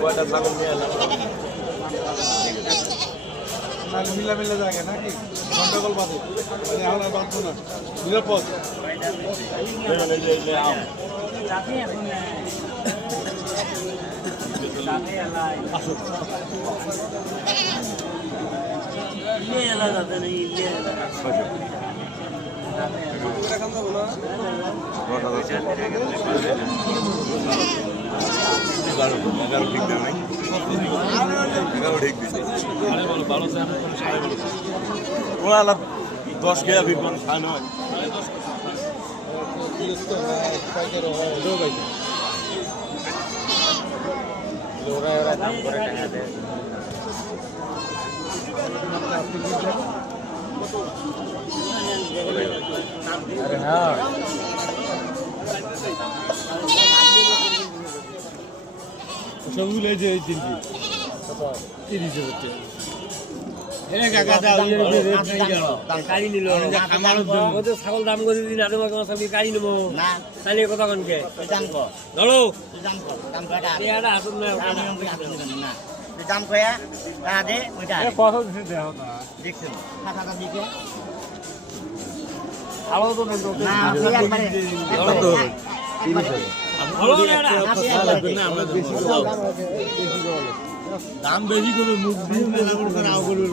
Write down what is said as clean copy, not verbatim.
কয়টা ছাগল নিয়ে এলাম মিলা মিলা জায়গা নাকি গন্ডগোল বাদে মানে এখন আর বাঁধবো না নিরাপদ এগারো ঠিক দেয় নাই এগারো ঠিক দিচ্ছে ওরা 10 কেয়া বিপন খান হয় সবগুলো এই যে এই তিনটি 30 হচ্ছে ছাগল দাম করে দিন আদম গাড়ি নেবো না তাহলে কথা কনকে ধরো দাম কয়া দে ওইটা কত দিছে দেও না দেখছেন টাকাটা দিকে আলো তো না আপনি একবারে তো দাম বেশি করে মুখ দিয়ে মেলা করে আও করে